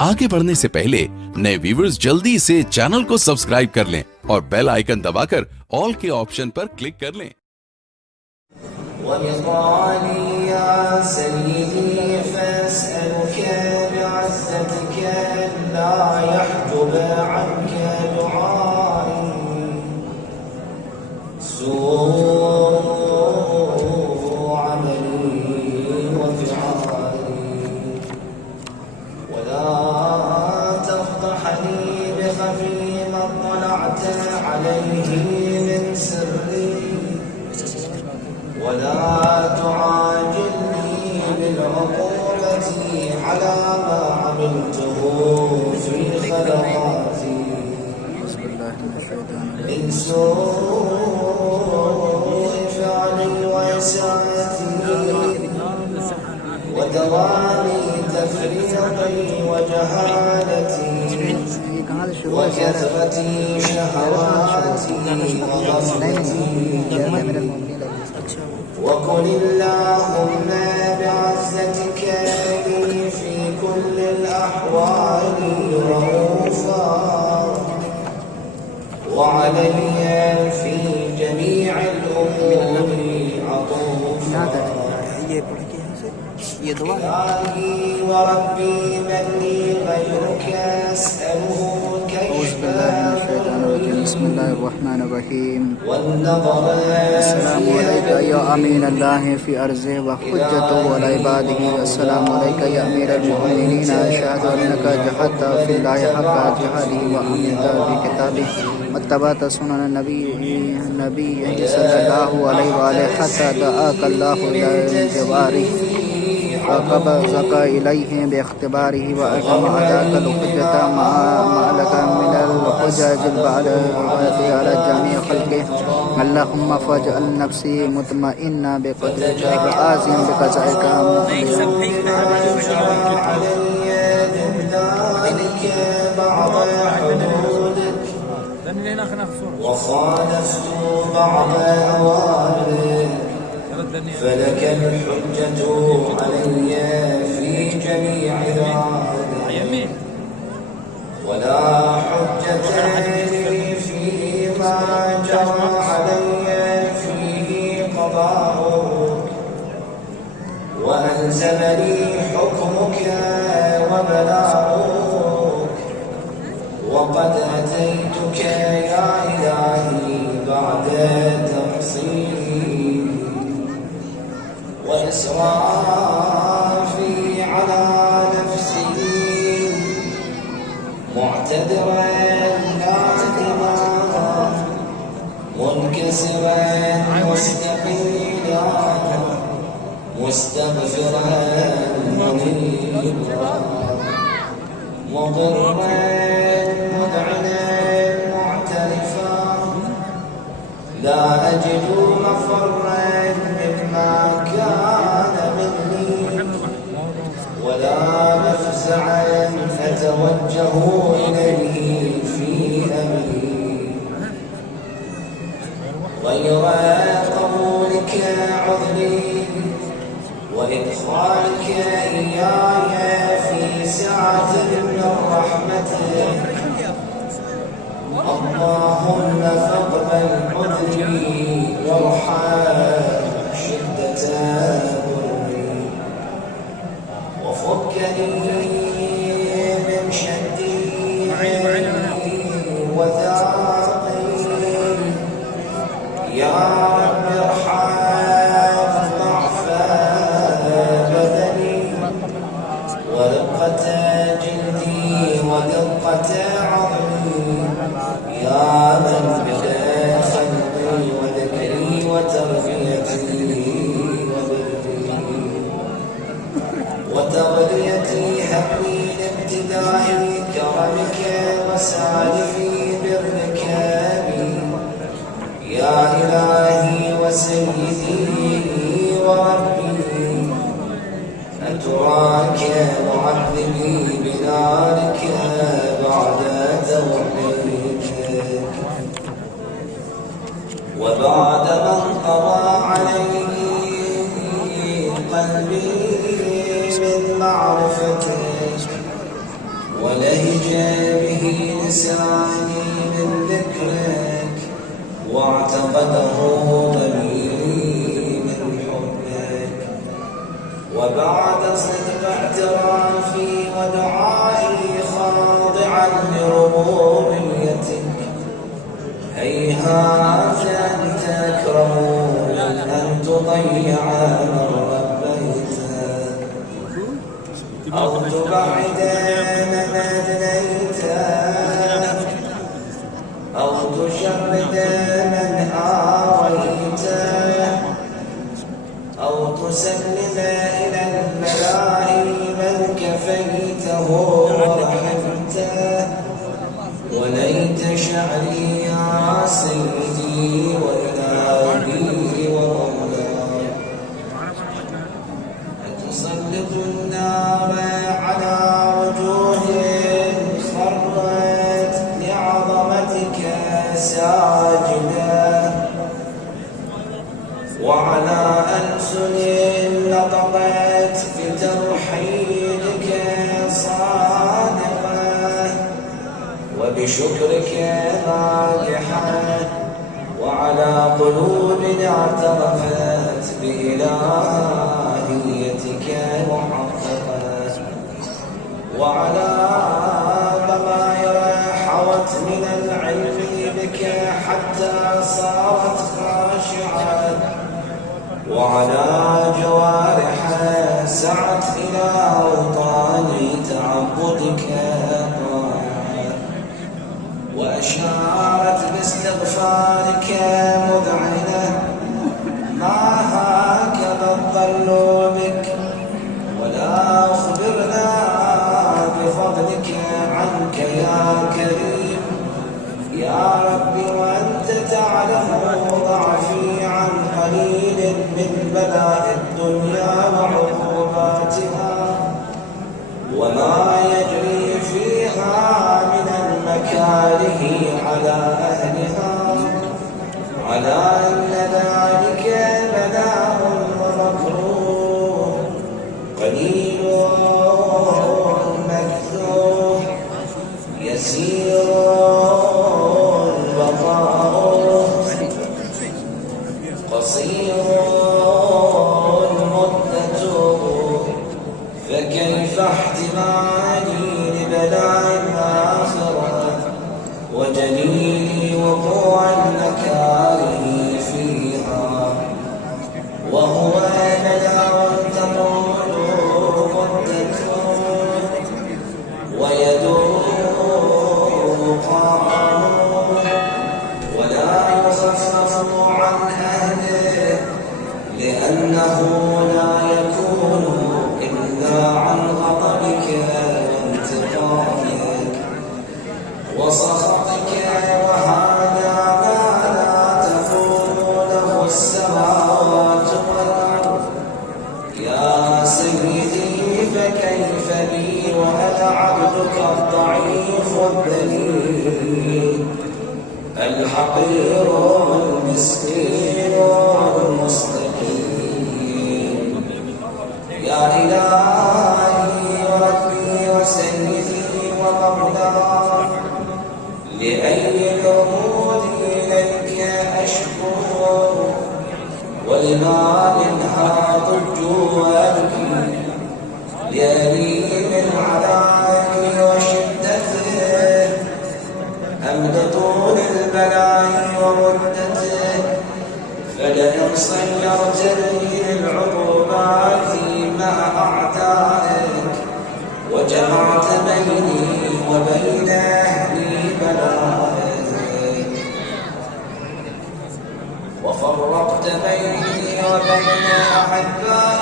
आगे बढ़ने से पहले नए व्यूअर्स जल्दी से चैनल को सब्सक्राइब कर लें और बेल आइकन दबाकर ऑल के ऑप्शन पर क्लिक कर लें। ولا تعاجلني بالعقوبة على ما عملته في خلقاتي من سوء فعلي وإساءتي ودوام تفريطي وجهالتي وكثرة شهواتي وغفلتي وكن اللهم بعزتك لي في كل الأحوال رؤوفا وعلي في جميع الأمور عطوفا إلهي وربي من لي غيرك أسأله كيف بسم الله الرحمن الرحيم. السلام عليك يا أمين الله في أرضه وحجته على عباده. السلام عليك يا أمير المؤمنين. أشهد أنك جهدت في الله حق جهاده وأمنت بكتابه واتبعت سنن النبي صلى الله عليه وآله حتى دعاك الله إلى الجواره فقبضك إليه باختباره وأجمعتك الحجة ما لك من الحجج البالغة على جميع خلقه. اللهم فاجعل نفسي مطمئنة بقدرك وآزم بقضائك وخالفت بعض أوامرك فلك الحجة علي في جميع ذلك ولا حجة لي فيما جرى علي فيه قضاؤك وألزمني حكمك وبلاؤك وقد أتيتك يا إلهي بعد تقصيري وإسرافي على نفسي معتذرا نادما منكسرا مستقيلا مستغفرا منيبا مضرا مذعنا معترفا لا أجد مفرا مما كان مني ولا مفزعا أتوجه إليه في أمري غير قبولك عذري وإدخالك إياي في سعة من رحمتك. اللهم فاقبل عذري وارحم شدة ضري وفكني من شدي وثاقي يا رب ارحم ضعف بدني ورقة جلدي ودقة عظمي يا من بدا خلقي وذكري وتربيتي وتغذيتي هبني لابتداء كرمك وسالفي برك يا إلهي وسيدي وربي أتراك معذبي بنارك بعد توحيدك وبعد ما انطوى عليه قلبي من معرفتك ولهج به لساني من ذكرك، واعتقده ضميري من حبك. وبعد صدق اعترافي ودعائي خاضعا لربوبيتك، هيهات أن تكره من أن تضيع من ربيته، أو تبعد من أدنيته، أو تشرد من آويته، أو تسلم إلى الملاء من كفيته ورحمته. وليت شعري يا سيدي وإلهي ومولاي، أتسلط النار على وجوه خرت لعظمتك ساجدة، وعلى ألسن نطقت بتوحيدك صادقة، وبشكرك ناجحة، وعلى قلوب اعترفت بإلهيتك محققة، وعلى ضمائر حوت من العلم بك حتى صارت خاشعة، وعلى جوارح سعت إلى أوطان تعبدك وأشارت باستغفارك مذعنة. ما هكذا الظل بك، ولا أخبرنا بفضلك عنك يا كريم يا ربي، وأنت تعلم ضعفي عن قليل من بلاء الدنيا وعقوباتها، وما يجري فيها من المكاره على أهلها، على أن ذلك بلاء ومكروه قليل مكثور يسير بقاؤه قصير مدته، فكيف احتمالي لبلاء الآخرة وجليل وقوع المكاره فيها، وهو بلاء تطول مدته ويدوم قاعه، ولا يخفف عن أهله، لأنه لا يكون إلا عن غضبك وانتقامك وسخطك، وهذا ما لا تكون له السماوات والأرض. يا سيدي فكيف بي وأنا عبدك الضعيف الذليل الحقير المسكين المستقيم. يا إلهي وربي وسيدي ومولاي، لأي الأمور إليك أشكو، ولما منها ضج وأبكي، لأليم العذاب وشدته، أم لطول البلاء ومدته. فلئن صيرتني للعقوبات مع أعدائك، وجمعت بيني وبين أهلي بلائك، وفرقت بيني وبين أحبائي